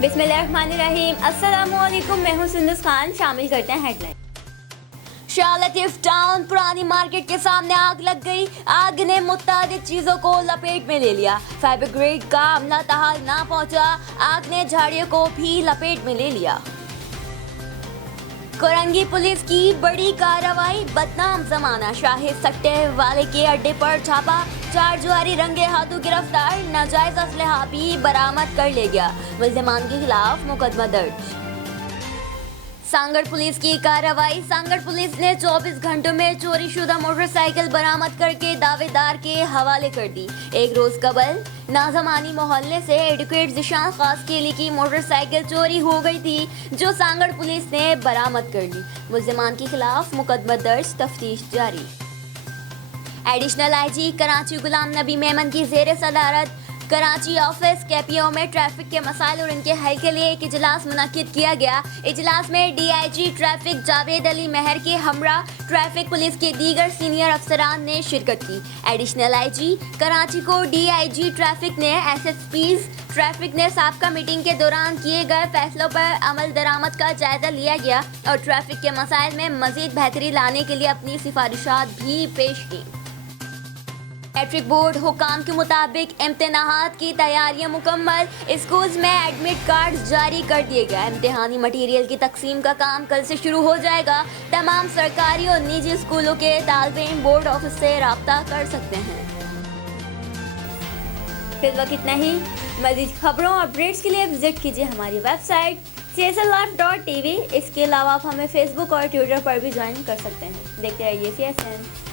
बिस्मिल्लाहिर्रहमानिर्रहीम। अस्सलामुअलैकुम, मैं हूं सुंदस खान। शामिल करते हैं हेडलाइन। शार्लट टाउन पुरानी मार्केट के सामने आग लग गई। आग ने मुतादिद चीजों को लपेट में ले लिया। फायर ब्रिगेड का अमला तहाल ना पहुंचा। आग ने झाड़ियों को भी लपेट में ले लिया। कोरंगी पुलिस की बड़ी कार्रवाई। बदनाम जमाना शाहिद सट्टे वाले के अड्डे पर छापा। 4 जुआरी रंगे हाथों गिरफ्तार। नाजायज असलहा भी बरामद कर ले गया। मुल्जिमान के खिलाफ मुकदमा दर्ज। सांगड़ पुलिस की कार्रवाई। सांगड़ पुलिस ने 24 घंटों में चोरीशुदा मोटरसाइकिल बरामद करके दावेदार के हवाले कर दी। एक रोज कबल नाजमानी मोहल्ले से एडवोकेट जिशान खास केली की मोटरसाइकिल चोरी हो गई थी, जो सांगड़ पुलिस ने बरामद कर ली। मुल्जिमान के खिलाफ मुकदमा दर्ज, तफ्तीश जारी। एडिशनल आईजी कराची गुलाम नबी मेमन की जेर सदारत कराची ऑफिस केपीओ में ट्रैफिक के मसाइल और इनके हल के लिए एक इजलास मुनक्किद किया गया। इजलास में डीआईजी ट्रैफिक जावेद अली मेहर के हमरा ट्रैफिक पुलिस के दीगर सीनियर अफसरान ने शिरकत की। एडिशनल आईजी कराची को डीआईजी ट्रैफिक ने एसएसपीज ट्रैफिक ने साबका मीटिंग के दौरान किए गए फैसलों पर अमल दरामद का जायजा लिया गया और ट्रैफिक के मसाइल में मजीद बेहतरी लाने के लिए अपनी सिफारिशात भी पेश की। मैट्रिक बोर्ड हुकाम के मुताबिक इम्तिहानात की तैयारियां मुकम्मल। स्कूल्स में एडमिट कार्ड जारी कर दिए गए। इम्तिहानी मटेरियल की तकसीम का काम कल से शुरू हो जाएगा। तमाम सरकारी और निजी स्कूलों के तालिबे इल्म बोर्ड ऑफिस से राब्ता कर सकते हैं। फिर वक्त इतना ही। मज़ीद खबरों और अपडेट्स के लिए विजिट कीजिए हमारी वेबसाइट cslife.tv। इसके अलावा आप हमें फेसबुक और ट्विटर पर भी ज्वाइन कर सकते हैं। देखते रहिए CSN।